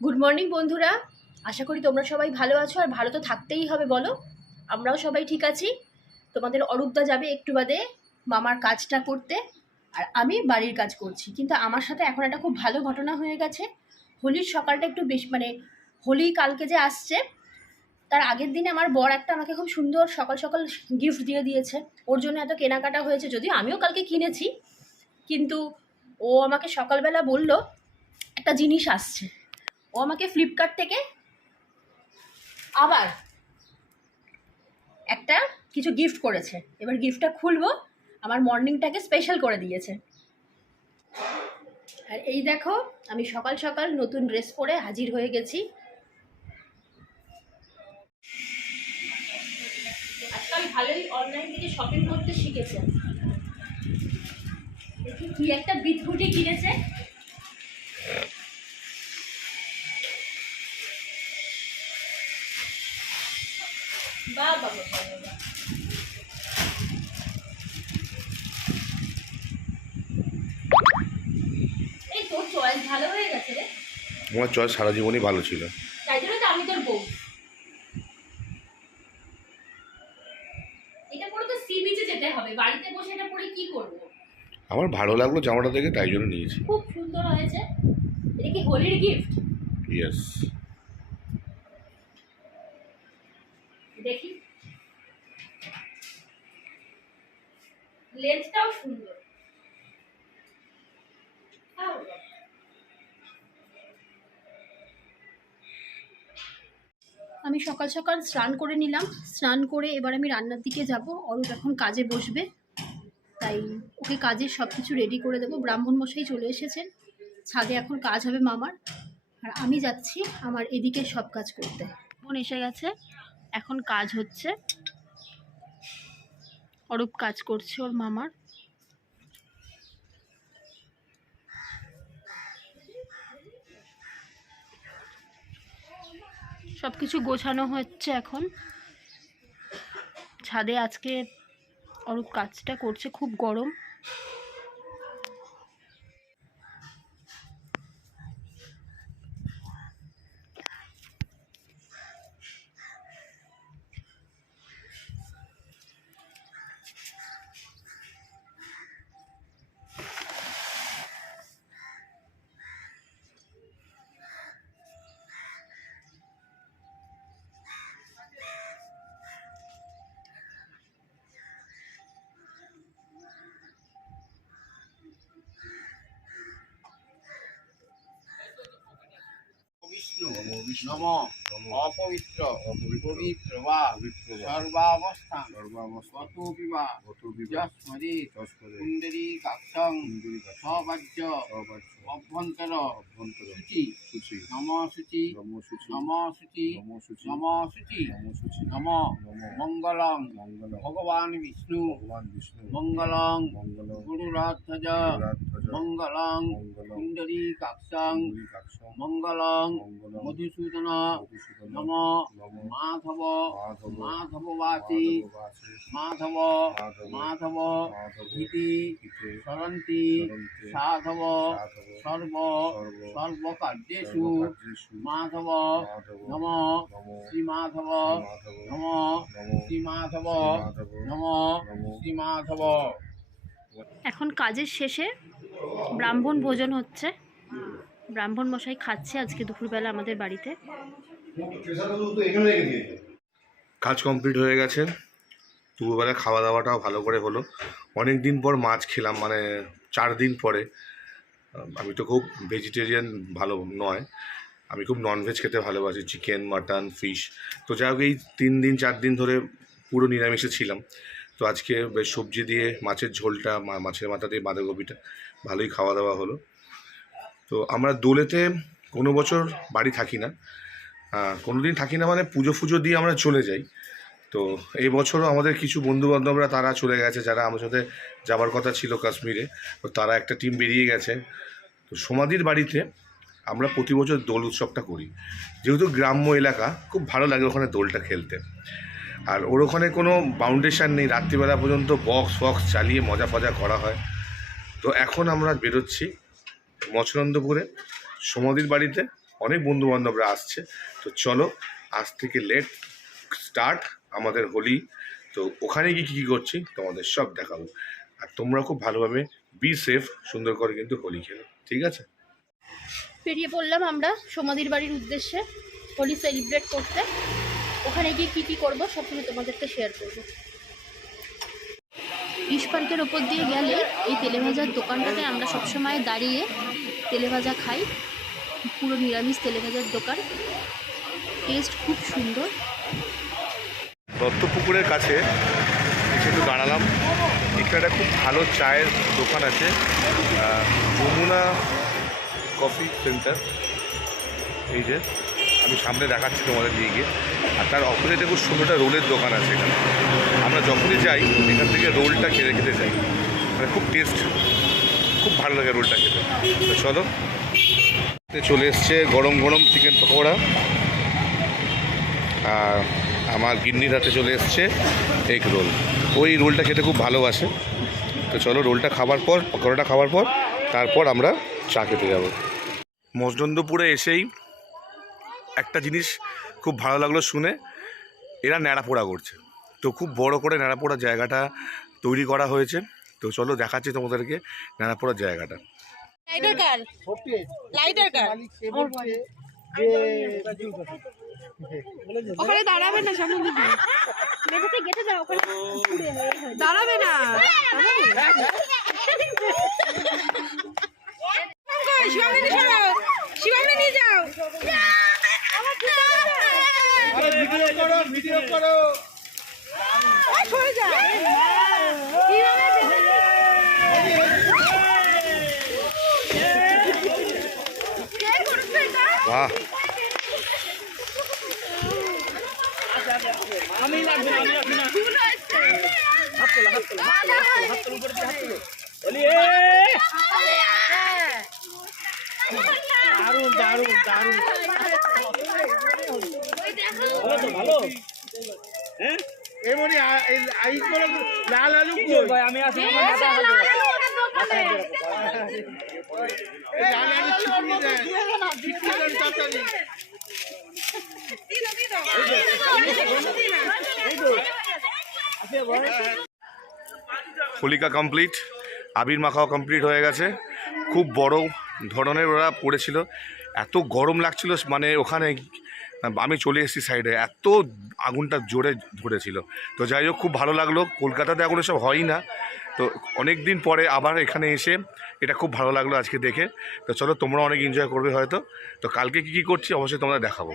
Good morning বন্ধুরা, আশা করি তোমরা সবাই ভালো আছো আর ভালো তো থাকতেই হবে বলো। আমরাও সবাই ঠিক আছি। তোমাদের অরূপদা যাবে একটু বাদে মামার কাজটা করতে, আর আমি বাড়ির কাজ করছি। কিন্তু আমার সাথে এখন একটা খুব ভালো ঘটনা হয়ে গেছে। হোলির সকালটা একটু বেশি হোলি কালকে যে আসছে তার আগের দিনে আমার বর একটা আমাকে খুব সুন্দর সকাল সকাল গিফট দিয়ে দিয়েছে। ওর জন্য এত কেনাকাটা হয়েছে, যদিও আমিও কালকে কিনেছি, কিন্তু ও আমাকে সকালবেলা বলল একটা জিনিস আসছে। ও আমাকে ফ্লিপকার্ট থেকে আবার একটা কিছু গিফট করেছে। এবার গিফটটা খুলবো, আমার মর্নিংটাকে স্পেশাল করে দিয়েছে। আর এই দেখো, আমি সকাল সকাল নতুন ড্রেস পরে হাজির হয়ে গেছি। আজকাল ভালোই অনলাইন থেকে শপিং করতে শিখেছে। দেখি কি একটা বিটকুটি কিনেছে। বাহ বাবা, এই তোর চয়েস ভালো হয়ে গেছে রে। আমার চয়েস সারা জীবনই ভালো ছিল, তাই জন্য তো আমি তোর বউ। এটা পরে তো সি বিচে যেতে হবে, বাড়িতে বসে এটা পরে কি করবো? আমার ভালো লাগলো জামাটা দেখে, তাই জন্য নিয়েছি। খুব সুন্দর হয়েছে। এটা কি হোলির গিফট? ইয়েস। দেখি, লেন্সটাও সুন্দর। আমি সকাল সকাল স্নান করে নিলাম। স্নান করে এবার আমি রান্নার দিকে যাব। অরূপ এখন কাজে বসবে, তাই ওকে কাজের সব কিছু রেডি করে দেবো। ব্রাহ্মণ মশাই চলে এসেছেন, ছাদে এখন কাজ হবে মামার, আর আমি যাচ্ছি আমার এদিকে সব কাজ করতে। বোন এসে গেছে, এখন কাজ হচ্ছে। অরূপ কাজ করছে ওর মামার। সব কিছু গোছানো হচ্ছে এখন ছাদে। আজকে অরূপ কাজটা করছে, খুব গরম। বিষ্ণু নম অপবিত্র পবিত্র বা সর্বাবস্থান গতোপি বা যস্মদে কুণ্ডলী কাক্ষং সবাজ্য অভ্যন্তর শুচি নম শুচি নম শুচি নম শুচি নম মঙ্গলং ভগবান বিষ্ণু মঙ্গলং গুরুরাধ্বজ মঙ্গলং কুণ্ডলী কাক্ষং মঙ্গলং মধুসূদন নম মাধব মাধববাচী মাধব মাধব ইতি সরন্তি সাধব সর্ব সর্বকার্যেষু মাধব নম শ্রী মাধব নম শ্রী মাধব নম শ্রী মাধব। এখন কাজের শেষে ব্রাহ্মণ ভোজন হচ্ছে। ব্রাহ্মণ মশাই খাচ্ছে আজকে দুপুরবেলা আমাদের বাড়িতে। কাজ কমপ্লিট হয়ে গেছে, দুপুরবেলা খাওয়া দাওয়াটাও ভালো করে হলো। অনেক দিন পর মাছ খেলাম, মানে 4 দিন পরে। আমি তো খুব ভেজিটেরিয়ান ভালো নয়, আমি খুব ননভেজ খেতে ভালোবাসি, চিকেন মাটন ফিশ। তো যাই হোক, এই 3 দিন 4 দিন ধরে পুরো নিরামিষে ছিলাম। তো আজকে বেশ সবজি দিয়ে মাছের ঝোলটা, মাছের মাথা দিয়ে বাঁধাকপিটা ভালোই খাওয়া দাওয়া হলো। তো আমরা দোলেতে কোনো বছর বাড়ি থাকি না, কোনো দিন থাকি না, মানে পুজো ফুজো দিয়ে আমরা চলে যাই। তো এই বছরও আমাদের কিছু বন্ধুবান্ধবরা তারা চলে গেছে, যারা আমার সাথে যাবার কথা ছিল কাশ্মীরে। তো তারা একটা টিম বেরিয়ে গেছে। তো সমাধির বাড়িতে আমরা প্রতি বছর দোল উৎসবটা করি। যেহেতু গ্রাম্য এলাকা, খুব ভালো লাগে ওখানে দোলটা খেলতে। আর ওর ওখানে কোনো বাউন্ডেশন নেই, রাত্রিবেলা পর্যন্ত বক্স ফক্স চালিয়ে মজা ফজা করা হয়। তো এখন আমরা বেরোচ্ছি মৎস্যনন্দপুরে সমাধির বাড়িতে অনেক বন্ধুবান্ধবরা আসছে। তো চলো আজ থেকে লেট স্টার্ট আমাদের হোলি। তো ওখানে গিয়ে কী করছি তোমাদের সব দেখাবো। আর তোমরা খুব ভালোভাবে বি সেফ, সুন্দর করে কিন্তু হোলি খেলো, ঠিক আছে? বেরিয়ে পড়লাম আমরা সমাধির বাড়ির উদ্দেশ্যে হোলি সেলিব্রেট করতে। ওখানে গিয়ে কী কী করবো সব কিছু তোমাদেরকে শেয়ার করবো। ইশ পার্কের ওপর দিয়ে গেলে এই তেলেভাজার দোকানটাতে আমরা সবসময় দাঁড়িয়ে তেলেভাজা খাই। পুরো নিরামিষ তেলেভাজার দোকান, টেস্ট খুব সুন্দর। দত্তপুকুরের কাছে এসে একটু দাঁড়ালাম। এখানে একটা খুব ভালো চায়ের দোকান আছে, যমুনা কফি সেন্টার। এই যে আমি সামনে দেখাচ্ছি তোমাদের দিয়ে গিয়ে। আর তার অপোজিটে খুব সুন্দর একটা রোলের দোকান আছে এখানে। আমরা যখনই যাই এখান থেকে রোলটা খেতে খেতে যাই, মানে খুব টেস্ট, খুব ভালো লাগে রোলটা খেতে। তো চলো, চলে এসছে গরম গরম চিকেন পকোড়া, আর আমার গিন্নির হাতে চলে এসছে এগ রোল। ওই রোলটা খেতে খুব ভালোবাসে। তো চলো রোলটা খাবার পর, পকোড়াটা খাওয়ার পর তারপর আমরা চা খেতে যাব। মজদন্দপুরে এসেই একটা জিনিস খুব ভালো লাগলো শুনে, এরা ন্যাড়াপোড়া করছে। তো খুব বড় করে ন্যাড়াপোড়ার জায়গাটা তৈরি করা হয়েছে। তো চলো দেখাচ্ছি তোমাদেরকে ন্যাড়াপোড়ার জায়গাটা। ওখানে দাঁড়াবে না, সামনে দিকে দাঁড়াবে না। শিবামে নিয়ে যাও। ভিডিও করো। সরে যা। বাহ, আমি লাগবে না, আমি লাগবে না। হাত তোলা, হাত তোলা, হাত তোলা, হাত তোলা, উপরে দিয়ে হাত তোলো। বলি দারুণ দারুণ দারুণ, ভালো তো, ভালো। হ্যাঁ এমনি আইস করে লাল আলু কই? আমি আসি, আমার মাথা হাতে লাল আলু চিপড়ি দেন, চিপড়ি দেন তাড়াতাড়ি। হোলিকা কমপ্লিট, আবির মাখাও কমপ্লিট হয়ে গেছে। খুব বড় ধরনের ওরা পড়েছিল, এত গরম লাগছিল, মানে ওখানে আমি চলে এসেছি সাইডে, এত আগুনটা জোরে ধরেছিল। তো যাই হোক খুব ভালো লাগলো। কলকাতাতে এখন এসব হয়ই না, তো অনেক দিন পরে আবার এখানে এসে এটা খুব ভালো লাগলো আজকে দেখে। তো চলো তোমরা অনেক এনজয় করবে হয়তো। তো কালকে কী কী করছি অবশ্যই তোমরা দেখাবো।